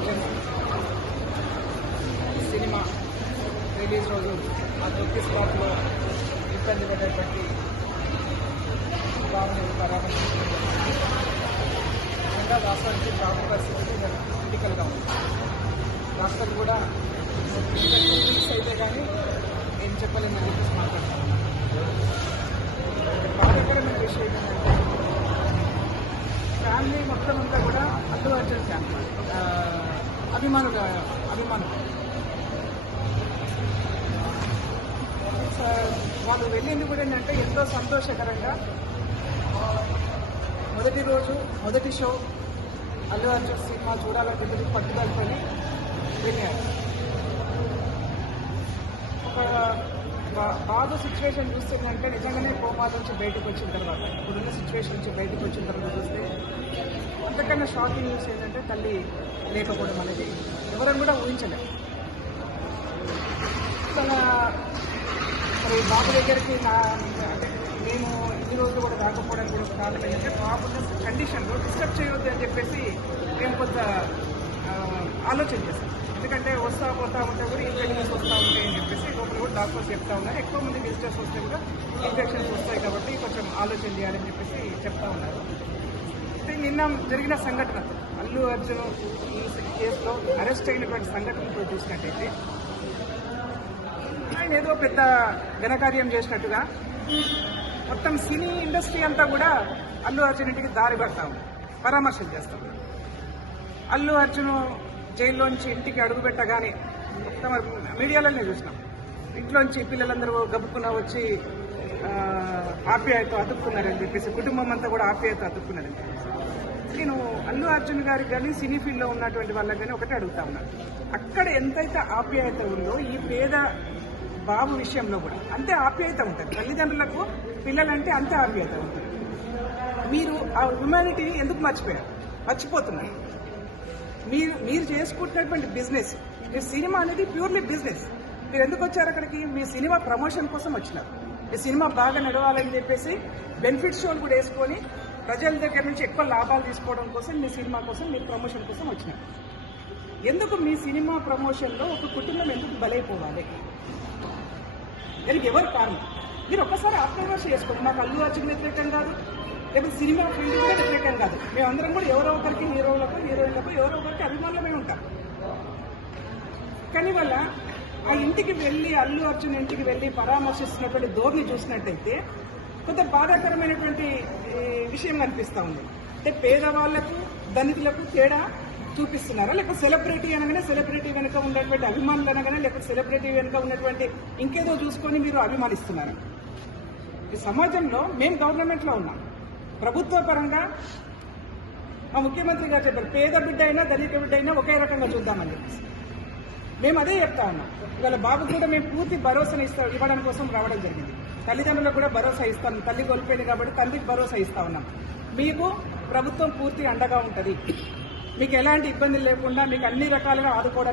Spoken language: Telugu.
అర్జున్ సినిమా రిలీజ్ రోజు ఆ తొక్కి స్పాట్లో ఇబ్బంది పడేటువంటి భావనలు పరామర్శించడం నిజంగా రాష్ట్రానికి ప్రాబ్లం పరిస్థితి క్రిటికల్గా ఉంది. రాష్ట్రం కూడా వీక్స్ అయితే కానీ ఏం చెప్పలేమని చెప్పేసి మాట్లాడుతున్నాను. బాధాకరమైన విషయం ఏంటంటే ఫ్యామిలీ మొత్తం అంతా కూడా అల్లు అర్జున్ ఫ్యామిలీ అభిమానం వాళ్ళు వెళ్ళింది కూడా ఏంటంటే ఎంతో సంతోషకరంగా మొదటి షో అల్లు అర్జున్ సినిమా చూడాలని చెప్పి పట్టుదలపడి వెళ్ళారు. ఒక బాధ సిచ్యువేషన్ చూస్తుందంటే నిజంగానే కోమాల నుంచి బయటకు వచ్చిన తర్వాత ఇప్పుడున్న సిచ్యువేషన్ నుంచి బయటకు వచ్చిన తర్వాత చూస్తే అంతకన్నా షాకింగ్ న్యూస్ ఏంటంటే తల్లి లేకపోవడం అనేది ఎవరైనా కూడా ఊహించలేము. తన మరి బాబు దగ్గరికి అంటే మేము ఇన్ని రోజులు కూడా రాకపోవడానికి కూడా కారణం ఏంటంటే బాబున్న కండిషన్లో డిస్టర్బ్ చేయవద్దు అని చెప్పేసి మేము కొంత ఆలోచన చేస్తాం. ఎందుకంటే వస్తా పోతా ఉంటే కూడా ఇన్ఫెక్షన్స్ వస్తూ ఉంటాయి అని చెప్పేసి లోపల కూడా డాక్టర్స్ చెప్తా ఉన్నారు. ఎక్కువ మంది విజిటర్స్ వస్తే కూడా ఇన్ఫెక్షన్స్ వస్తాయి కాబట్టి కొంచెం ఆలోచన చేయాలని చెప్పేసి చెప్తా ఉన్నారు. అయితే నిన్న జరిగిన సంఘటన అల్లు అర్జున్ ఈ కేసులో అరెస్ట్ అయినటువంటి సంఘటనతో చూసినట్టయితే ఆయన ఏదో పెద్ద ఘనకార్యం చేసినట్టుగా మొత్తం సినీ ఇండస్ట్రీ అంతా కూడా అల్లు అర్జున్ ఇంటికి దారి పడతా ఉంది, పరామర్శలు చేస్తాం. అల్లు అర్జున్ జైల్లోంచి ఇంటికి అడుగు పెట్టగానే మొత్తం మీడియాలోనే చూసినాం. ఇంట్లోంచి పిల్లలందరూ గబుక్కున వచ్చి ఆప్యాయత అతుక్కున్నారని చెప్పేసి కుటుంబం అంతా కూడా ఆప్యాయత అతుక్కున్నారని చెప్పేసి నేను అల్లు అర్జున్ గారికి కానీ సినీ ఫీల్డ్లో ఉన్నటువంటి వాళ్ళకి కానీ ఒకటే అడుగుతా ఉన్నాను. అక్కడ ఎంతైతే ఆప్యాయత ఉందో ఈ పేద బాబు విషయంలో కూడా అంతే ఆప్యాయత ఉంటుంది. తల్లిదండ్రులకు పిల్లలంటే అంతే ఆప్యాయత ఉంటుంది. మీరు ఆ హ్యుమానిటీని ఎందుకు మర్చిపోతున్నారు? మీరు చేసుకుంటున్నటువంటి బిజినెస్, మీ సినిమా అనేది ప్యూర్లీ బిజినెస్. మీరు ఎందుకు వచ్చారు అక్కడికి? మీ సినిమా ప్రమోషన్ కోసం వచ్చినారు. మీ సినిమా బాగా నడవాలని చెప్పేసి బెనిఫిట్ షోలు కూడా వేసుకొని ప్రజల దగ్గర నుంచి ఎక్కువ లాభాలు తీసుకోవడం కోసం మీ సినిమా కోసం మీరు ప్రమోషన్ కోసం వచ్చినారు. ఎందుకు మీ సినిమా ప్రమోషన్లో ఒక కుటుంబం ఎందుకు బలైపోవాలి? దానికి ఎవరు కారణం? మీరు ఒక్కసారి ఆత్మవిమర్శ చేసుకోండి. నాకు అల్లు అర్జున్ వ్యతిరేకం కాదు, లేకపోతే సినిమా ఫీల్డ్ కూడా వ్యతిరేకం కాదు. మేమందరం కూడా ఎవరో ఒకరికి హీరోలకు హీరోయిన్లకు ఎవరో ఒకరికి అభిమానులమే ఉంటాం. కానీ వల్ల ఆ ఇంటికి వెళ్ళి అల్లు అర్జున్ ఇంటికి వెళ్ళి పరామర్శిస్తున్నటువంటి ధోరణి చూసినట్టయితే కొంత బాధాకరమైనటువంటి విషయం కనిపిస్తూ ఉంది. అంటే పేదవాళ్లకు ధనికులకు తేడా చూపిస్తున్నారా? లేకపోతే సెలబ్రిటీ అనగానే సెలబ్రిటీ వెనుక ఉన్నటువంటి అభిమానులు అనగానే లేకపోతే సెలబ్రిటీ వెనుక ఉన్నటువంటి ఇంకేదో చూసుకొని మీరు అభిమానిస్తున్నారా? ఈ సమాజంలో మేము గవర్నమెంట్లో ఉన్నాం, ప్రభుత్వ పరంగా మా ముఖ్యమంత్రి గారు చెప్పారు పేద బిడ్డ అయినా ధనిక బిడ్డ అయినా ఒకే రకంగా చూద్దామని చెప్పేసి మేము అదే చెప్తా ఉన్నాం. ఇవాళ బాబుకు కూడా మేము పూర్తి భరోసాను ఇవ్వడం కోసం రావడం జరిగింది. తల్లిదండ్రులకు కూడా భరోసా ఇస్తాం. తల్లి కోల్పోయింది కాబట్టి తండ్రికి భరోసా ఇస్తా ఉన్నాం. మీకు ప్రభుత్వం పూర్తి అండగా ఉంటుంది. మీకు ఎలాంటి ఇబ్బందులు లేకుండా మీకు అన్ని రకాలుగా ఆదుకోవడానికి